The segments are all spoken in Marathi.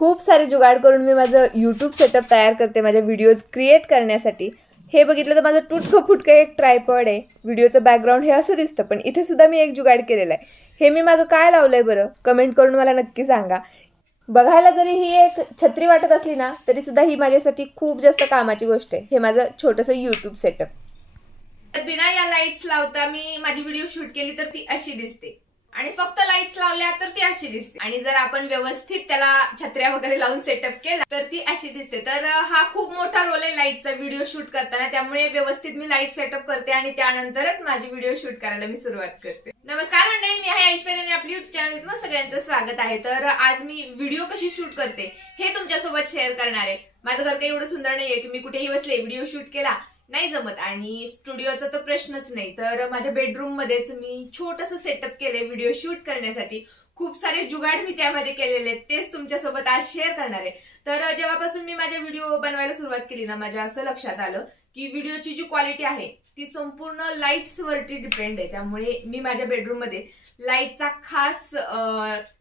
खूप सारे जुगाड करून मी माझं यूट्यूब सेटअप तयार करते माझ्या व्हिडिओज क्रिएट करण्यासाठी। हे बघितलं तर माझं तुटकं फुटकं एक ट्रायपॉड आहे। व्हिडिओचं बॅकग्राऊंड हे असं दिसतं, पण इथे सुद्धा मी एक जुगाड केलेला आहे। हे मी मागं काय लावलंय बरं, कमेंट करून मला नक्की सांगा। बघायला जरी ही एक छत्री वाटत असली ना, तरी सुद्धा ही माझ्यासाठी खूप जास्त कामाची गोष्ट आहे। हे माझं छोटंसं यूट्यूब सेटअप। तर बिना या लाईट्स लावता मी माझी व्हिडिओ शूट केली तर ती अशी दिसते, आणि फक्त लाईट्स लावल्या तर ती अशी दिसते, आणि जर आपण व्यवस्थित त्याला छत्र्या वगैरे लावून सेटअप केला तर ती अशी दिसते। तर हा खूप मोठा रोल आहे लाईटचा व्हिडिओ शूट करताना, त्यामुळे व्यवस्थित मी लाईट सेटअप करते आणि त्यानंतरच माझी व्हिडिओ शूट करायला मी सुरुवात करते। नमस्कार मंडळी, मी आहे ऐश्वर्या आणि आपली युट्यूब चॅनल मध्ये सगळ्यांचं स्वागत आहे। तर आज मी व्हिडिओ कशी शूट करते हे तुमच्यासोबत शेअर करणार आहे। माझं घर काही एवढं सुंदर नाहीये की मी कुठेही बसले व्हिडिओ शूट केला, नाही जमत, आणि स्टुडिओचा तर प्रश्नच नाही। तर माझ्या बेडरूम मध्येच मी छोटंसं सेटअप केलंय व्हिडिओ शूट करण्यासाठी। खूप सारे जुगाड मी त्यामध्ये केलेले आहेत, तेच तुमच्यासोबत आज शेअर करणार आहे। तर जेव्हापासून मी माझ्या व्हिडिओ बनवायला सुरुवात केली ना, माझ्या असं लक्षात आलं की व्हिडिओची जी क्वालिटी आहे ती संपूर्ण लाईट्स वरती डिपेंड आहे। त्यामुळे मी माझ्या बेडरूम मध्ये लाईटचा खास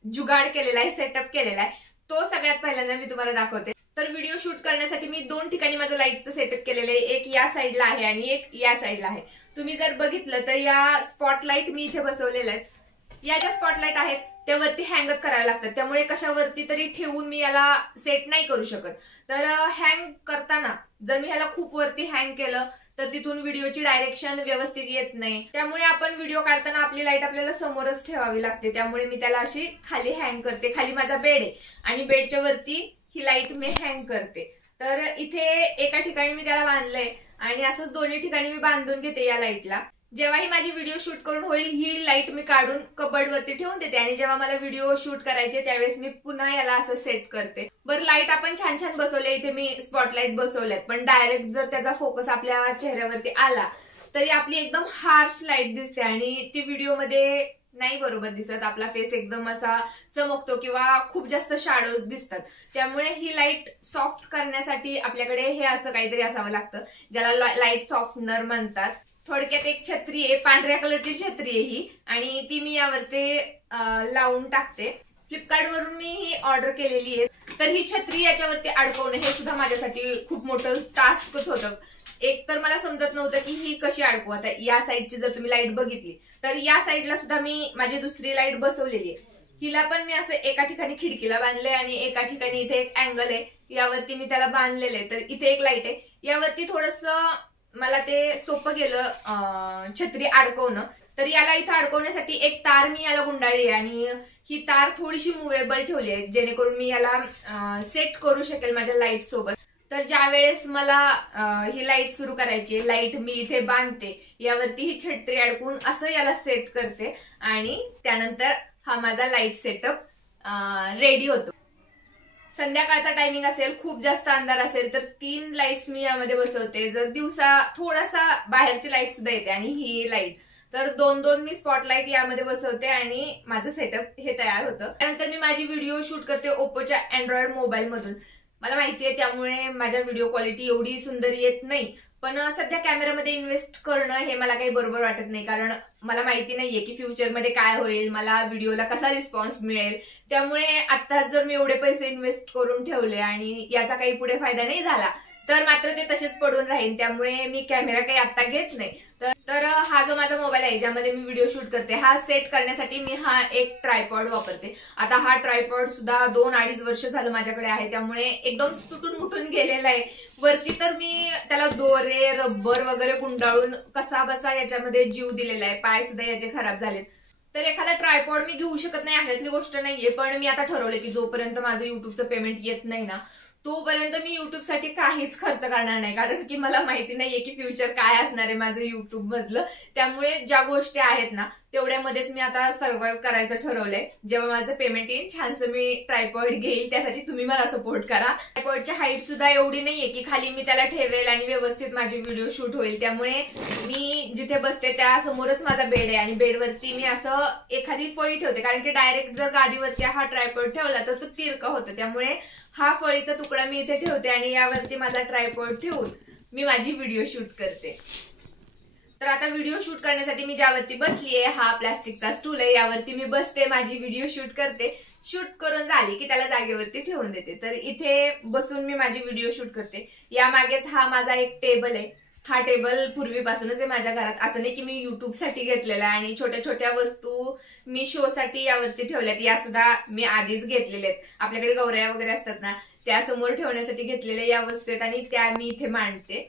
जुगाड केलेला आहे, सेटअप केलेला आहे। तो सगळ्यात पहिल्यांदा मी तुम्हाला दाखवते। तर व्हिडिओ शूट करण्यासाठी मी दोन ठिकाणी माझं लाईटचं सेटअप केलेलं आहे, एक या साईडला आहे आणि एक या साईडला आहे। तुम्ही जर बघितलं तर या स्पॉटलाईट मी इथे बसवलेल्या आहेत। या ज्या स्पॉटलाईट आहेत त्या वरती हँगच करायला लागतात, त्यामुळे कशावरती तरी ठेवून मी याला सेट नाही करू शकत। तर हँग करताना जर मी ह्याला खूप वरती हँग केलं तर तिथून व्हिडिओची डायरेक्शन व्यवस्थित येत नाही, त्यामुळे आपण व्हिडिओ काढताना आपली लाईट आपल्याला समोरच ठेवावी लागते। त्यामुळे मी त्याला अशी खाली हँग करते। खाली माझा बेड आहे आणि बेडच्या वरती ही लाईट मी हँग करते। तर इथे एका ठिकाणी मी त्याला बांधलंय आणि असंच दोन्ही ठिकाणी मी बांधून घेते या लाईटला। जेव्हा ही माझी व्हिडिओ शूट करून होईल ही लाईट मी काढून कबर्ड वरती ठेवून देते, आणि जेव्हा मला व्हिडिओ शूट करायचे त्यावेळेस मी पुन्हा याला असं सेट करते। बरं, लाईट आपण छान छान बसवले, इथे मी स्पॉटलाईट बसवल्यात, पण डायरेक्ट जर त्याचा फोकस आपल्या चेहऱ्यावरती आला तरी आपली एकदम हार्श लाईट दिसते आणि ती व्हिडिओमध्ये नाही बरोबर दिसत। आपला फेस एकदम असा चमकतो किंवा खूप जास्त शॅडोज दिसतात। त्यामुळे ही लाईट सॉफ्ट करण्यासाठी आपल्याकडे हे असं काहीतरी असावं लागतं, ज्याला लाईट सॉफ्टनर म्हणतात। थोडक्यात एक छत्री आहे, पांढऱ्या कलरची छत्री आहे ही, आणि ती मी यावरती लावून टाकते। फ्लिपकार्ट वरून मी ही ऑर्डर केलेली आहे। तर ही छत्री याच्यावरती अडकवणं हे सुद्धा माझ्यासाठी खूप मोठं टास्कच होतं। एक तर मला समजत नव्हतं की ही कशी अडकवू। आता या साईडची जर तुम्ही लाईट बघितली तर या साईडला सुद्धा मी माझी दुसरी लाईट बसवलेली आहे। हिला पण मी असं एका ठिकाणी खिडकीला बांधलंय आणि एका ठिकाणी इथे एक अँगल आहे, यावरती मी त्याला बांधलेलं आहे। तर इथे एक लाईट आहे, यावरती थोडंसं मला ते सोपं गेलं छत्री अडकवणं। तर याला इथं अडकवण्यासाठी एक तार मी याला गुंडाळली आहे आणि ही तार थोडीशी मुव्हेबल ठेवली आहे, जेणेकरून मी याला सेट करू शकेल माझ्या लाईट सोबत। तर ज्या वेळेस मला ही लाईट सुरू करायची, लाईट मी इथे बांधते, यावरती ही छत्री अडकून असं याला सेट करते आणि त्यानंतर हा माझा लाईट सेटअप रेडी होतो। संध्याकाळचा टायमिंग असेल, खूप जास्त अंधार असेल तर 3 लाईट्स मी यामध्ये बसवते। जर दिवसा थोडासा बाहेरची लाईट सुद्धा येते आणि ही लाईट, तर 2-2 मी स्पॉटलाईट यामध्ये बसवते आणि माझं सेटअप हे तयार होतं। त्यानंतर मी माझी व्हिडिओ शूट करते ओप्पोच्या अँड्रॉइड मोबाईल मधून। मला माहिती आहे त्यामुळे माझ्या व्हिडिओ क्वालिटी एवढी सुंदर येत नाही, पण सध्या कॅमेरामध्ये इन्व्हेस्ट करणं हे मला काही बरोबर वाटत नाही, कारण मला माहिती नाहीये की फ्युचरमध्ये काय होईल, मला व्हिडिओला कसा रिस्पॉन्स मिळेल। त्यामुळे आता जर मी एवढे पैसे इन्व्हेस्ट करून ठेवले आणि याचा काही पुढे फायदा नाही झाला तर मात्र ते तसेच पडून राहील। त्यामुळे मी कॅमेरा काही आता घेत नाही। तर हा जो माझा मोबाईल आहे ज्यामध्ये मी व्हिडिओ शूट करते, हा सेट करण्यासाठी मी हा एक ट्रायपॉड वापरते। आता हा ट्रायपॉड सुद्धा 2-2.5 वर्ष झालं माझ्याकडे आहे, त्यामुळे एकदम सुटून मुटून गेलेला आहे। वरती तर मी त्याला दोरे रबर वगैरे गुंडाळून कसा बसा याच्यामध्ये जीव दिलेला आहे, पाय सुद्धा याचे खराब झालेत। तर एखादा ट्रायपॉड मी घेऊ शकत नाही अशातली गोष्ट नाहीये, पण मी आता ठरवले की जोपर्यंत माझं युट्यूबचं पेमेंट येत नाही ना तोपर्यंत मी युट्यूबसाठी काहीच खर्च करणार नाही, कारण की मला माहिती नाहीये की फ्युचर काय असणार आहे माझं युट्यूब मधलं। त्यामुळे ज्या गोष्टी आहेत ना तेवढ्यामध्येच मी आता सर्व्हाइव्ह करायचं ठरवलंय। जेव्हा माझं पेमेंट येईल छानसं मी ट्रायपॉड घेईल, त्यासाठी तुम्ही मला सपोर्ट करा। ट्रायपॉडची हाईट सुद्धा एवढी नाहीये की खाली मी त्याला ठेवेल आणि व्यवस्थित माझी व्हिडिओ शूट होईल, त्यामुळे मी जिथे बसते त्या समोरच माझा बेड आहे आणि बेडवरती मी असं एखादी फळी ठेवते, कारण की डायरेक्ट जर गादीवरती हा ट्रायपॉड ठेवला तर तो तिरका होतो। त्यामुळे हा फळीचा तुकडा मी इथे ठेवते आणि यावरती माझा ट्रायपॉड ठेवून मी माझी व्हिडिओ शूट करते। तर आता व्हिडिओ शूट करण्यासाठी मी ज्यावरती बसलीये हा प्लास्टिकचा स्टूल आहे, यावरती मी बसते, माझी व्हिडिओ शूट करते। शूट करून झाली की त्याला जागेवरती ठेवून देते. तर इथे बसून मी माझी व्हिडिओ शूट करते. या मागेच हा माझा एक टेबल आहे. हा टेबल पूर्वीपासूनच आहे माझ्या घरात. असं नाही की मी युट्यूब साठी घेतलेला आहे. आणि छोट्या छोट्या वस्तू मी शो साठी यावरती ठेवल्यात. या सुद्धा मी आधीच घेतलेल्या आहेत. आपल्याकडे गौऱ्या वगैरे असतात ना, त्या समोर ठेवण्यासाठी घेतलेल्या या वस्तू आहेत आणि त्या मी इथे मांडते.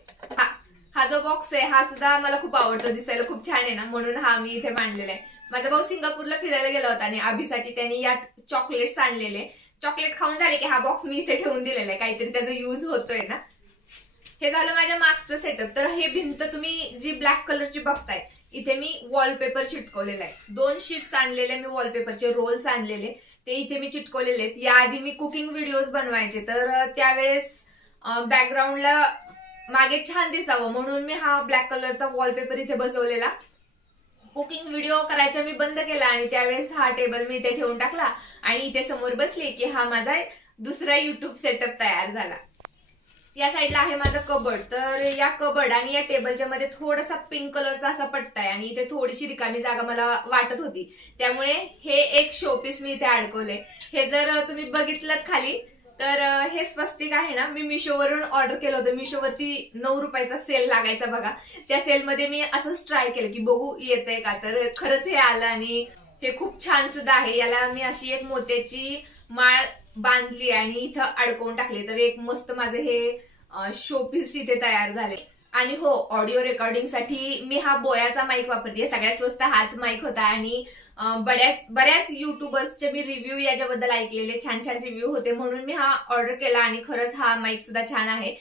हा जो बॉक्स आहे हा सुद्धा मला खूप आवडतो, दिसायला खूप छान आहे ना, म्हणून हा मी इथे मांडलेला आहे. माझा भाऊ सिंगापूरला फिरायला गेला होता आणि अभिसाठी त्यांनी यात चॉकलेट्स आणलेले. चॉकलेट खाऊन झाले की हा बॉक्स मी इथे ठेवून दिलेला आहे. काहीतरी त्याचा यूज होतोय ना. हे झालं माझ्या मागचं सेटअप. तर हे भिंत तुम्ही जी ब्लॅक कलरची बघताय, इथे मी वॉलपेपर चिटकवलेला आहे. 2 शीट्स आणलेले मी, वॉलपेपरचे रोल्स आणलेले, ते इथे मी चिटकवलेले आहेत. याआधी मी कुकिंग व्हिडिओज बनवायचे, तर त्यावेळेस बॅकग्राऊंडला मागे छान दिसावं म्हणून मी हा ब्लॅक कलरचा वॉलपेपर इथे बसवलेला. कुकिंग व्हिडिओ करायचा मी बंद केला आणि त्यावेळेस हा टेबल मी इथे ठेवून टाकला आणि इथे समोर बसले की हा माझा दुसरा युट्यूब सेटअप तयार झाला. या साईडला आहे माझं कबर्ड. तर या कबर्ड आणि या टेबलच्या मध्ये थोडासा पिंक कलरचा असा पट्टा आहे आणि इथे थोडीशी रिकामी जागा मला वाटत होती, त्यामुळे हे एक शोपीस मी इथे अडकवले. हे जर तुम्ही बघितलं खाली तर हे स्वस्तिक आहे ना, मी मिशोवरून ऑर्डर केलं होतं. मिशोवरती 9 रुपयाचा सेल लागायचा बघा. त्या सेलमध्ये मी असंच ट्राय केलं की बघू येतंय का, तर खरंच हे आलं आणि हे खूप छान सुद्धा आहे. याला मी अशी एक मोत्याची माळ बांधली आणि इथं अडकवून टाकली. तर एक मस्त माझे हे शोपीस इथे तयार झाले. आणि हो, ऑडिओ रेकॉर्डिंग साठी मी हा बोयाचा माईक वापरते. सगळ्यात स्वस्त हाच माईक होता आणि बऱ्याच युट्यूबर्सचे मी रिव्ह्यू याच्याबद्दल ऐकलेले, छान छान रिव्ह्यू होते म्हणून मी हा ऑर्डर केला आणि खरंच हा माईक सुद्धा छान आहे.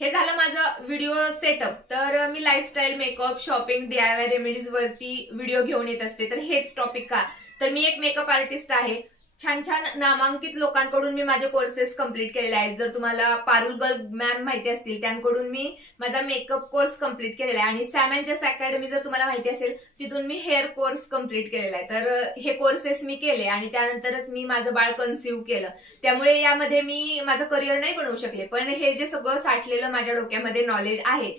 हे झालं माझं व्हिडिओ सेटअप. तर मी lifestyle, makeup, shopping, DIY remedies वरती व्हिडिओ घेऊन येत असते. तर हेच टॉपिक का, तर मी एक मेकअप आर्टिस्ट आहे. छान छान नामांकित लोकांकडून मी माझे कोर्सेस कम्प्लीट केलेले आहेत. जर तुम्हाला पारुल गर्ग मॅम माहिती असतील, त्यांकडून मी माझा मेकअप कोर्स कम्प्लीट केलेला आहे. आणि सॅम अँड जेस अकॅडमी जर तुम्हाला माहिती असेल, तिथून मी हेअर कोर्स कम्प्लीट केलेला आहे. तर हे कोर्सेस मी केले आणि त्यानंतरच मी माझं बाळ कन्सिव्ह केलं. त्यामुळे यामध्ये मी माझं करिअर नाही बनवू शकले, पण हे जे सगळं साठलेलं माझ्या डोक्यामध्ये नॉलेज आहे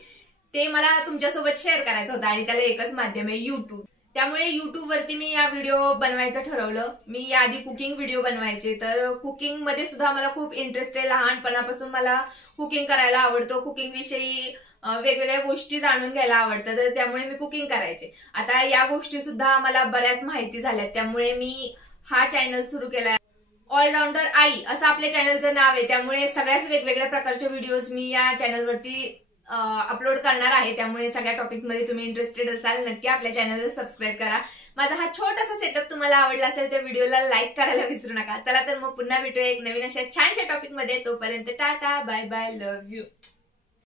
ते मला तुमच्यासोबत शेअर करायचं होतं आणि त्याला एकच माध्यम आहे, युट्यूब. त्यामुळे युट्यूब वरती मी या व्हिडिओ बनवायचं ठरवलं. मी याआधी कुकिंग व्हिडिओ बनवायचे, तर कुकिंग मध्ये सुद्धा मला खूप इंटरेस्ट आहे. लहानपणापासून मला कुकिंग करायला आवडतं. कुकिंग विषयी वेगवेगळ्या गोष्टी जाणून घ्यायला आवडतं, तर त्यामुळे मी कुकिंग करायचे. आता या गोष्टी सुद्धा मला बऱ्याच माहिती झाल्यात, त्यामुळे मी हा चॅनल सुरू केलाय. ऑलराऊंडर आई असं आपल्या चॅनलचं नाव आहे. त्यामुळे सगळ्याच वेगवेगळ्या प्रकारचे व्हिडिओज मी या चॅनलवरती अपलोड करणार आहे. त्यामुळे सगळ्या टॉपिक्स मध्ये तुम्ही इंटरेस्टेड असाल, नक्की आपल्या चॅनलला सबस्क्राईब करा. माझा हा छोटासा सेटअप तुम्हाला आवडला असेल तर व्हिडिओला लाईक करायला विसरू नका. चला तर मग पुन्हा भेटूया एक नवीन अशा छानशा टॉपिक मध्ये. तोपर्यंत tata, bye bye, love you.